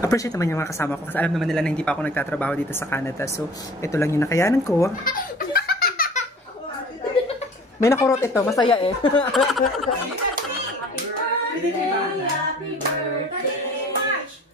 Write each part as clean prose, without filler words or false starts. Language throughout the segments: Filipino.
appreciate naman yung mga kasama ko kasi alam naman nila na hindi pa ako nagtatrabaho dito sa Canada. So, ito lang yung nakayanan ko. May nakurot ito. Masaya eh. Happy birthday, March!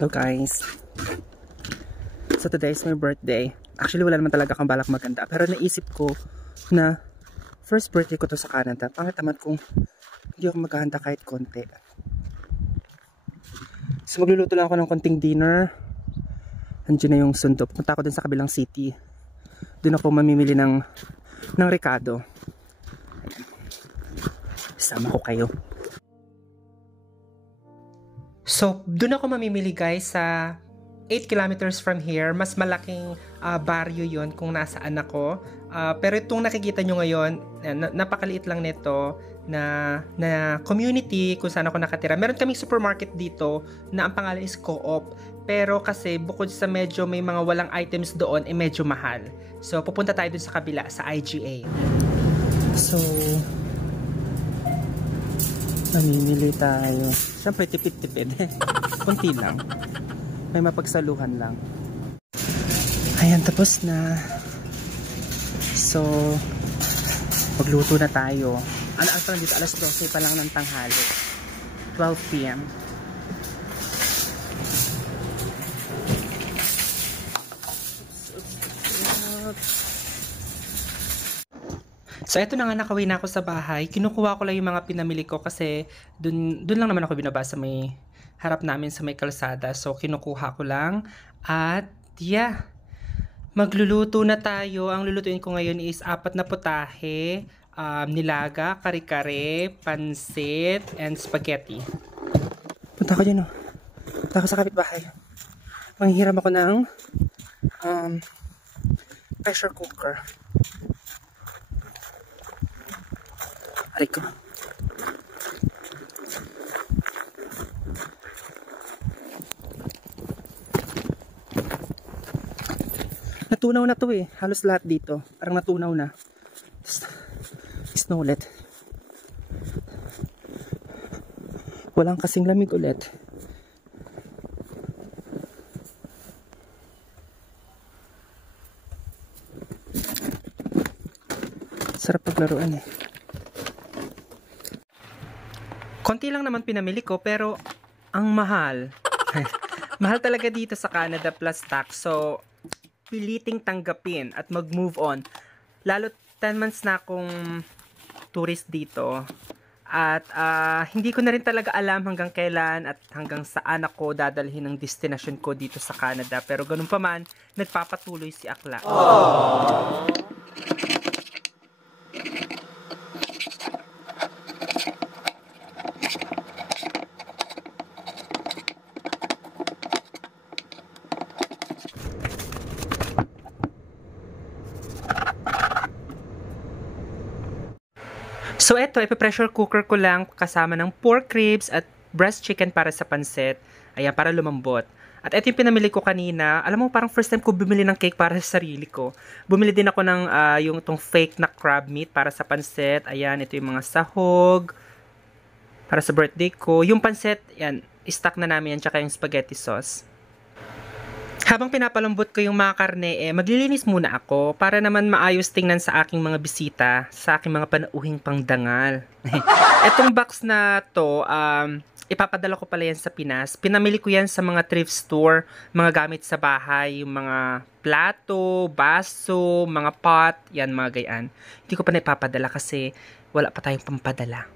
Hello guys. So today is my birthday. Actually wala naman talaga akong balak maganda. Pero naisip ko na first birthday ko to sa Canada. Pangit naman kung hindi ako maghahanda kahit konti. So magluluto lang ako ng konting dinner. Andiyan na yung sundo. Punta ako dun sa kabilang city. Doon ako mamimili ng Ricardo. Sama ko kayo. So, doon ako mamimili guys sa 8 kilometers from here. Mas malaking baryo yon kung nasaan ako. Pero itong nakikita nyo ngayon, napakaliit lang nito na community kung saan ako nakatira. Meron kaming supermarket dito na ang pangalan is Co-op. Pero kasi bukod sa medyo may mga walang items doon, medyo mahal. So, pupunta tayo dun sa kabila, sa IGA. So, mamimili tayo. Siyempre, tipid-tipid. Kunti lang. May mapagsaluhan lang. Ayan, tapos na. So, magluto na tayo. Ano pa lang dito? Alas 12 pa lang ng tanghali. 12 PM. So, eto na nga, nakawin na ako sa bahay. Kinukuha ko lang yung mga pinamili ko kasi dun lang naman ako binaba sa may harap namin sa may kalsada. So, kinukuha ko lang. At, yeah, magluluto na tayo. Ang lulutuin ko ngayon is 4 na putahe, nilaga, kare-kare, pansit, and spaghetti. Punta ko dyan, oh. Punta ko sa kapitbahay. Manghihiram ako ng pressure cooker. Aray ko. Natunaw na to eh. Halos lahat dito. Parang natunaw na. Snow ulit. Walang kasing lamig ulit. Sarap paglaruan eh. Konti lang naman pinamili ko pero ang mahal. Mahal talaga dito sa Canada plus tax. So, piliting tanggapin at mag-move on. Lalo 10 months na akong tourist dito. At hindi ko na rin talaga alam hanggang kailan at hanggang saan ako dadalhin ng destination ko dito sa Canada. Pero ganun pa man, nagpapatuloy si Akla. Aww. So eto, ipa-pressure cooker ko lang kasama ng pork ribs at breast chicken para sa pansit. Ayan, para lumambot. At ito yung pinamili ko kanina. Alam mo, parang first time ko bumili ng cake para sa sarili ko. Bumili din ako ng yung tong fake na crab meat para sa pansit. Ayan, ito yung mga sahog para sa birthday ko. Yung pansit, yan, stock na namin yan, tsaka yung spaghetti sauce. Habang pinapalambot ko yung mga karne, maglilinis muna ako para naman maayos tingnan sa aking mga bisita, sa aking mga panauhing pangdangal. Etong box na to, ipapadala ko pala yan sa Pinas. Pinamili ko yan sa mga thrift store, mga gamit sa bahay, yung mga plato, baso, mga pot, yan mga gayan. Hindi ko pa na ipapadala kasi wala pa tayong pampadala.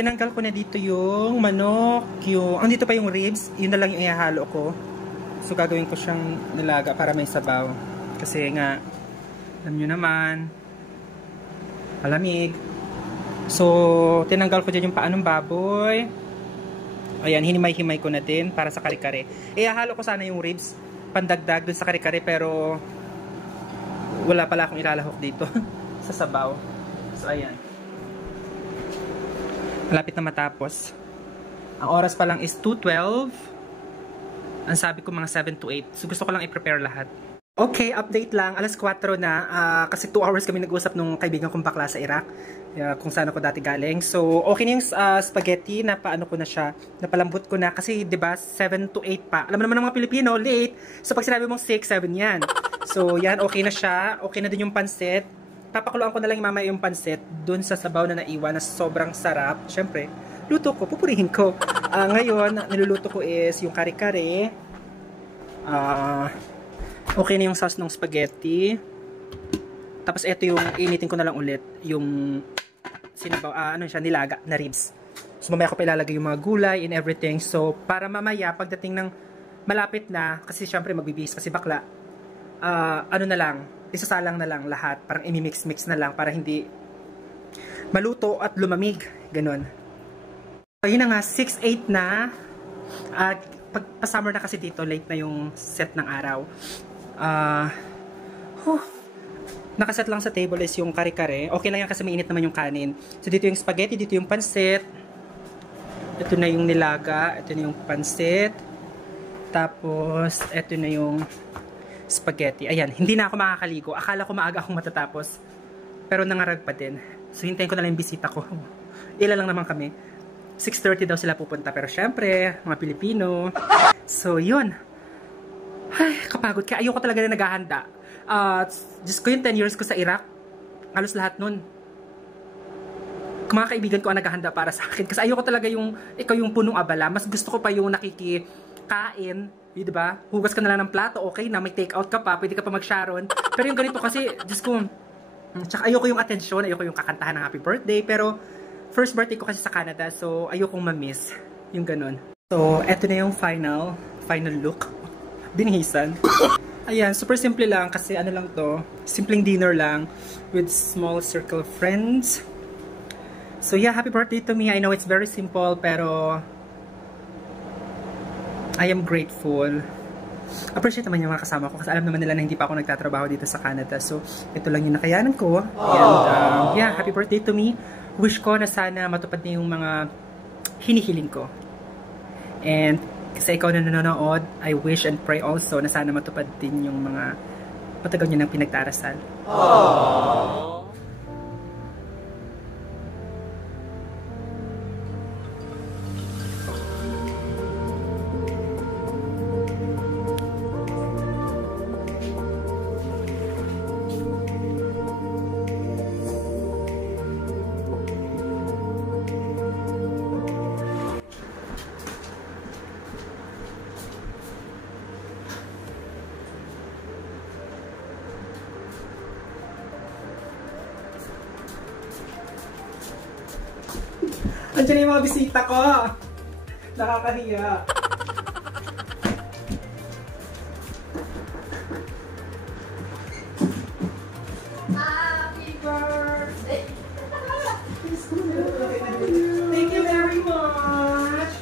Tinanggal ko na dito yung manok, andito pa yung ribs, yun na lang yung ihahalo ko. So gagawin ko siyang nilaga para may sabaw. Kasi nga, alam nyo naman, malamig. So, tinanggal ko dyan yung paanong baboy. Ayan, hinimay-himay ko na din para sa kare-kare. Ihahalo ko sana yung ribs, pandagdag dun sa kare-kare, pero wala pala akong ilalahok dito sa sabaw. So, ayan. Malapit na matapos. Ang oras pa lang is 2:12. Ang sabi ko mga 7 to 8. So gusto ko lang i-prepare lahat. Okay, update lang. Alas 4 na. Kasi 2 hours kami nag-usap nung kaibigan kong bakla sa Iraq. Kung saan ako dati galing. So okay na yung spaghetti. Napaano ko na siya. Napalambot ko na. Kasi 'di ba 7 to 8 pa. Alam mo naman ng mga Pilipino, late. So pag sinabi mong 6, 7 yan. So yan, okay na siya. Okay na din yung pansit. Papakuluan ko na lang mamaya yung pansit dun sa sabaw na naiwan na sobrang sarap. Siyempre, luto ko, pupurihin ko. Ngayon, niluluto ko is yung kare-kare. Okay na yung sauce ng spaghetti. Tapos ito yung initin ko na lang ulit. Yung sinabaw, nilaga na ribs. So mamaya ko pa ilalagay yung mga gulay and everything. So para mamaya, pagdating ng malapit na, kasi siyempre magbibihis kasi bakla, na lang, isasalang na lang lahat. Parang imimix-mix na lang para hindi maluto at lumamig. Ganon. So, yun na nga, 6-8 na. At pag-summer na kasi dito, late na yung set ng araw. Nakaset lang sa table is yung kare-kare. Okay lang yan kasi mainit naman yung kanin. So, dito yung spaghetti, dito yung pansit. Ito na yung nilaga. Ito na yung pansit. Tapos, ito na yung spaghetti. Ayan, hindi na ako makakaligo. Akala ko maaga akong matatapos. Pero nangarag pa din. So, hintayin ko na lang yung bisita ko. Ila lang naman kami. 6:30 daw sila pupunta. Pero syempre, mga Pilipino. So, yun. Ay, kapagod. Kaya ayoko talaga na naghahanda. Just ko yung 10 years ko sa Iraq. Halos lahat nun. Mga kaibigan ko ang naghahanda para sa akin. Kasi ayoko talaga yung, ikaw yung punong abala. Mas gusto ko pa yung nakikikain. Diba? Hugas ka na lang ng plato, okay na, may take out ka pa, pwede ka pa mag-sharon. Pero yung ganito kasi, just ko, tsaka ayoko yung atensyon, ayoko yung kakantahan ng happy birthday, pero first birthday ko kasi sa Canada, so ayokong ma-miss yung ganun. So, eto na yung final look. Binihisan. Ayan, super simple lang kasi ano lang to, simpleng dinner lang with small circle of friends. So yeah, happy birthday to me. I know it's very simple, pero I am grateful. Appreciate naman yung mga kasama ko kasi alam naman nila na hindi pa ako nagtatrabaho dito sa Canada. So, ito lang yung nakayanan ko. And yeah, happy birthday to me. Wish ko na sana matupad na yung mga hinihiling ko. And kasi ikaw na nanonood, I wish and pray also na sana matupad din yung mga matagal nyo ng pinagdarasal. Aww. Andiyan na yung mga bisita ko. Nakakahiya. Happy birthday! Thank you very much.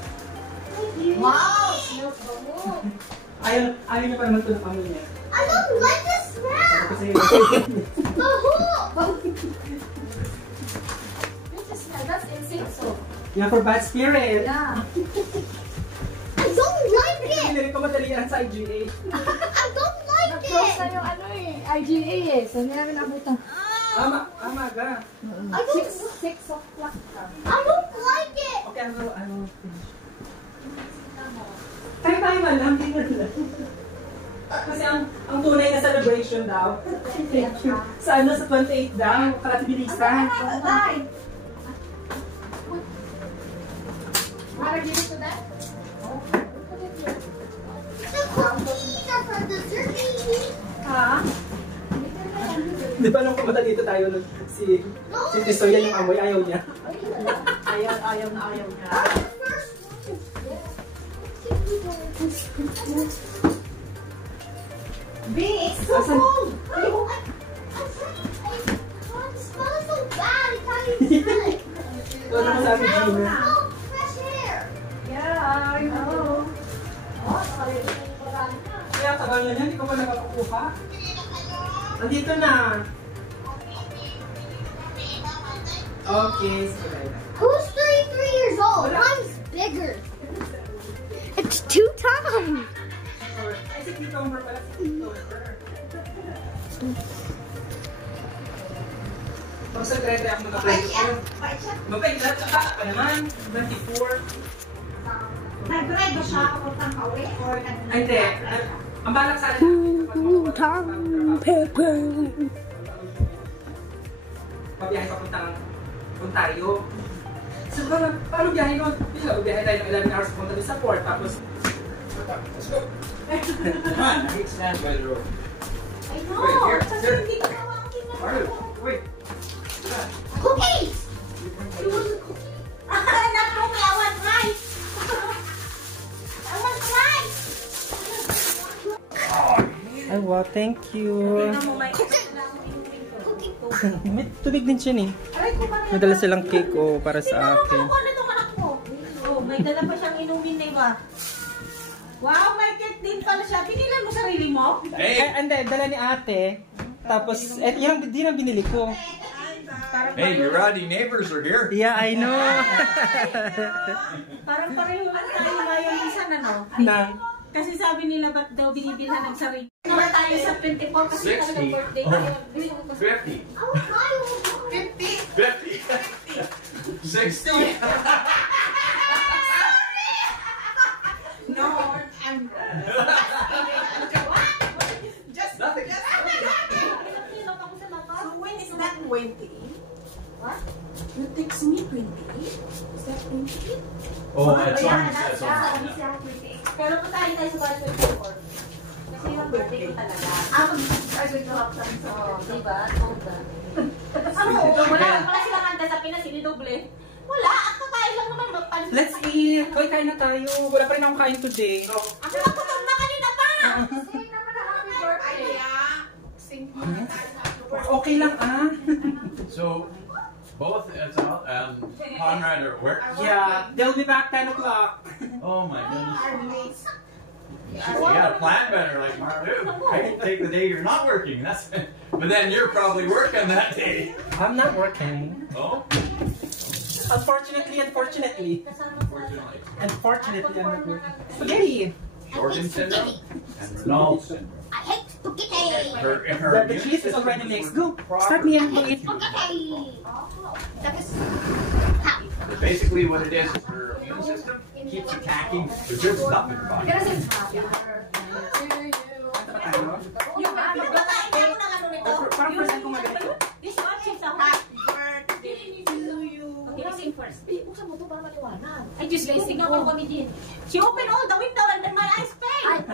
Thank you. Wow! Smells bango. Ayaw niya pa naman ito ng amoy niya. I don't like the smell! Bango! What's the smell? That's insane soap. Yeah, for bad spirit. Yeah. I don't like it! Hindi ko madalian sa IGA. I don't like Nag-close it! na yung IGA eh. So, hindi namin nabutan. Amaga. I don't, 6 o'clock ka. I don't like it! Okay, I will finish. Tayo lang, dinner lang. Kasi ang tunay na celebration daw. Sa sa 28 daw, kalatibilisan. Wanna give it to them? The cookies are for dessert, baby. Ha? Di ba nung pumunta dito tayo, si Tisoy, yan yung amoy, ayaw niya. Ayaw na ayaw niya. B, it's so cold. It smells so bad. It's not even good. Ano mo sabi, Gina? Oh, fresh air. Yeah, I know. Kaya tagal na yan, hindi ko ba nakakuha? Nandito na. Okay, sige. Who's 33 years old? Mine's bigger. It's 2 times. Ay, si cucumber pala, si cucumber. Pag sa grade ako naka-24. Magpahilap sa kata pa naman. 24. Nag-drive ba siya kapuntang pauwi? Or Ay, hindi. Ang balak sa akin. Pabiyahe papuntang Ontario. So, paano biyahe nun? Biyahe tayo ng 11 hours punta doon sa port. Tapos, let's go. Come on, I hate stand by the road. I know. Wait, here, Kasi here. hindi ko naman Mario, wait. Cookies. You want a cookie? Not cookie, I want rice. I want rice. Ay, wow, thank you. Tingnan mo, may May tubig din siya eh. Aray ko ba? May dala silang cake para sa akin. Tingnan mo, ano itong anak mo? Oh, may dala pa siyang inumin, diba? Wow, may cake din pala siya. Pinilan mo sarili mo? Hey, Hindi, dala ni ate. Tapos, yan ang binili ko. hey, your rowdy neighbors are here. Yeah, I know. Parang pareho lang tayo ngayon minsan, ano? Na. Kasi sabi nila, ba't daw binibilhan ng sarili? Naman tayo sa 24 kasi 60. talagang birthday Oh. niya. 50. I will buy one. 50. 60. No, I'm... Nothing. So when is that 20? What? You text me 20? Is that 20? Oh, it's on. It's on. Pero kung tayo sa bar 24. Kasi yung birthday ko talaga. Diba? Wala pala silang handa sa Pinas, sinidoble. Wala, ang kakain lang naman magpalit. Let's eat. Kain na tayo. Wala pa rin akong kain today. Ako nakutom na kanina pa! Okay lang ah. So, both Etal and Conrad are at work. Yeah, they'll be back 10 o'clock. Oh my goodness. You gotta plan better, like Mario. I can take the day you're not working. That's, but then you're probably working that day. I'm not working. Oh, Unfortunately. fortunately. Unfortunately, I'm not working. Spaghetti! Jordan syndrome and Renault syndrome. I hate spaghetti. The cheese is already mixed. Go! Start me and eat. Spaghetti. Basically, what it is your immune system keeps attacking the good stuff in your body. Yung kakain mo ng ano nito? Parang first time ko magaling. This one, she's a happy birthday to you. Okay, sing first. Buksan mo to para maliwanag. Ay, just listening ako kami din. She opened all the window and then my eyes failed.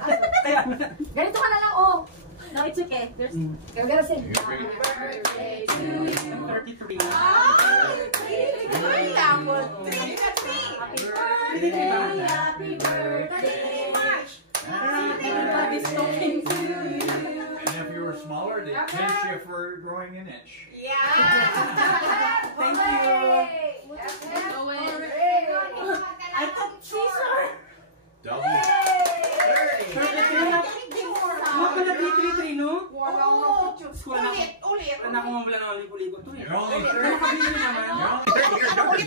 Ganito ka na lang, oh. No, it's okay. There's... Okay, we're gonna sing. You agree? Birthday to you. I'm 33. Happy birthday, March. Everybody's talking to you. And if you were smaller, they'd pinch you for growing an inch. Thank you. I thought Caesar. Double. Mga pala 333, no? Oh, Ulit. Anak ko mabala ng libo-libo to eh. You're only 30. Nakabili naman. You're only 30 years younger.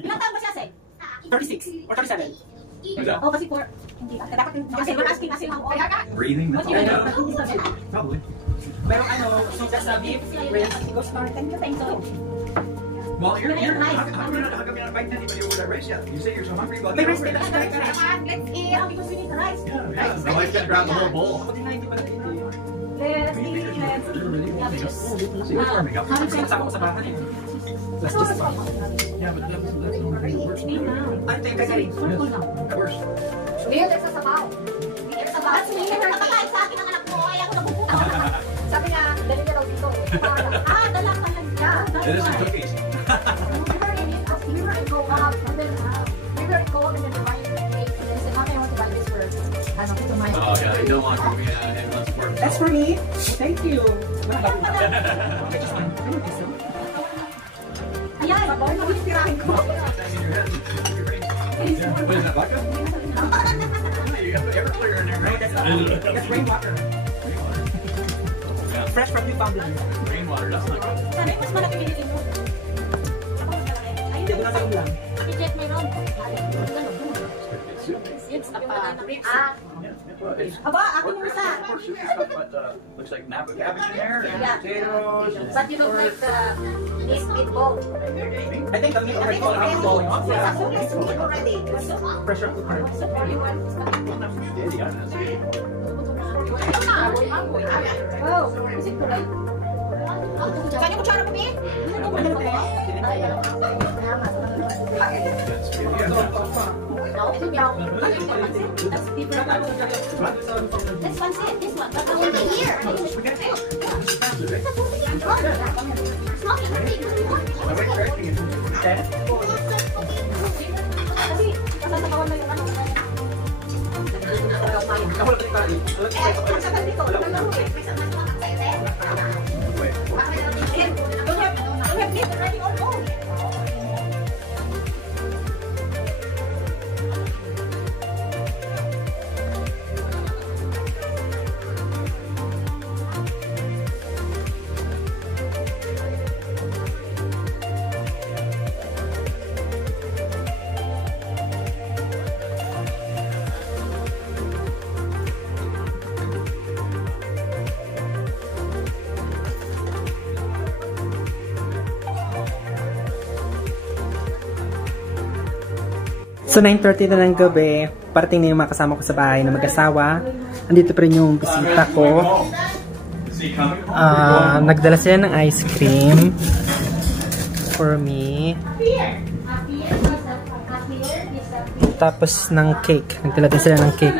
ilan taon ba siya, Seg? 36 or 37. What's that? Oh, kasi 4. Hindi. Dapat kasi we're asking kasi how old. Breathing? That's What do you all. know? Probably. Pero ano, so just a beef with go start. Thank you, thank you. Well, you're Nice. how come you're not biting anybody over that race yet? You say you're so hungry, but May get rice over din it. Let's eat because we need rice. Yeah, the wife can grab the whole bowl. Ako din na hindi pala hindi. Let's eat, let's eat. See, you're warming up. Kasama ko sa bahay. Let's just Yeah, but that's no Ay, teka, kari. Of course. Leo, let's sasabaw. At sumingin na kapakain sa akin ang anak mo. Ay, ako nabubuka. Sabi nga, dali ka daw dito. Dala ka lang siya. It isn't cookies. We were don't want to be and let's work. That's for me. Thank you. Ayan, mabilis tirahin ko. What is that, vodka? You got the air clear in there, right? That's rainwater. Yeah. Fresh from the fountain. Rainwater, that's not good. Sana mas malaki binili mo. Ako mas malaki. Ayun, Hindi ko na lang. i-jet mayroon. It's ribs. Aba, ako yung isa. Looks like napa cabbage in there, and Yeah. potatoes, and But you don't like the meatball. I think the meat already falling off. Yes, Yeah. as soon as meat already. Pressure cooker. Wow, is it kulay? Saan yung kutsara ko, Bi? This one's it. This one. But over here. It's not even big. Kasi, masasabawan na yung ano. Masasabawan dito. You have meat already on board. So 9:30 na ng gabi, parating na yung mga kasama ko sa bahay na mag-asawa. Andito pa rin yung bisita ko. Is he coming home? Nagdala sila ng ice cream for me. Tapos ng cake. Nagdala din sila ng cake.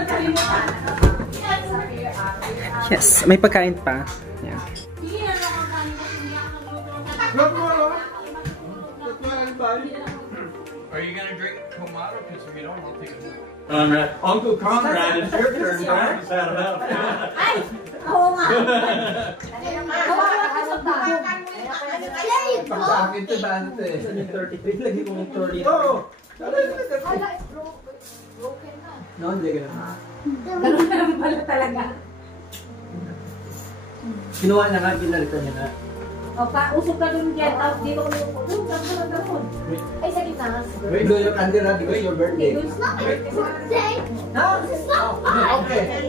Yes, may pagkain pa. Yeah. Are you gonna drink Kamado? Because if you don't, I'll take it. Uncle Conrad, it's your turn. Conrad's had enough. Ay! Oo nga! Kawawa ka sa bago. There you go. Bakit ito ba ito eh? 33, lagi ko ng 30. Oo! No, hindi ganun. Ganun na lang pala talaga. Kinuha na nga, pinalitan niya na. O, usok ka dun dyan. Tapos dito ko yung doon, saan ka lang doon? Ay, sa gitna. Wait, blow your candle na because your birthday. It's not It's not birthday. No? It's not fun. Okay.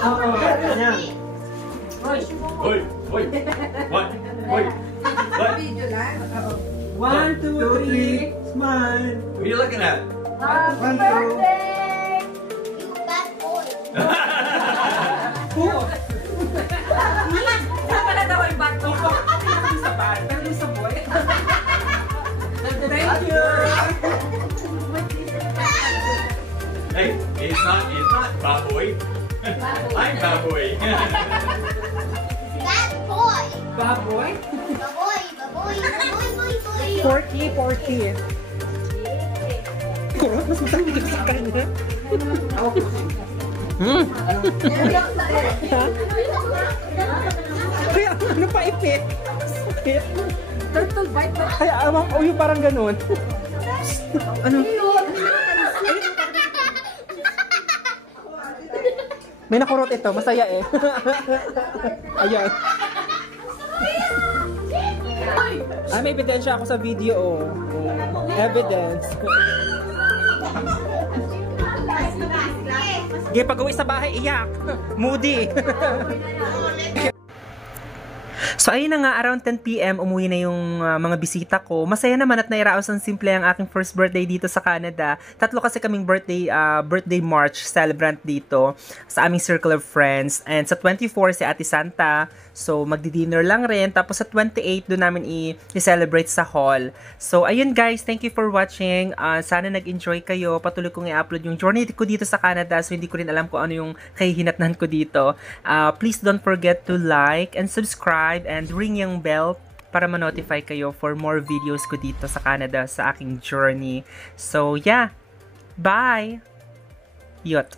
Oo, kanya. Hoy! Wait, wait. What? Wait. What? 1, 2, 3, smile. What are you looking at? Happy birthday. You bad boy. Saan pala daw yung bato? Sa bar, pero yung sa boy. Thank you. Hey, it's not Baboy. I'm Baboy. Bad boy. Baboy? Baboy. Baboy. Baboy. Boy. Boy. Porky. Kurot, mas masarap sa kanya. Kaya ano pa ipit? Turtle bite ba? Kaya yung parang ganun. Ano? May nakurot ito, masaya eh. Ayan. Ay, may ebidensya ako sa video. Oh. Evidence. Sige, pag-uwi sa bahay, iyak. Moody. So ayun na nga, around 10 PM umuwi na yung mga bisita ko. Masaya naman at nairaos ng simple ang aking first birthday dito sa Canada. Tatlo kasi kaming birthday March celebrant dito sa aming circle of friends. And sa 24 si Ate Santa. So magdi-dinner lang rin. Tapos sa 28 doon namin i-celebrate sa hall. So ayun guys, thank you for watching. Sana nag-enjoy kayo. Patuloy kong i-upload yung journey ko dito sa Canada. So hindi ko rin alam kung ano yung kahihinatnan ko dito. Please don't forget to like and subscribe and ring yung bell para ma-notify kayo for more videos ko dito sa Canada sa aking journey. So yeah, bye! Yot!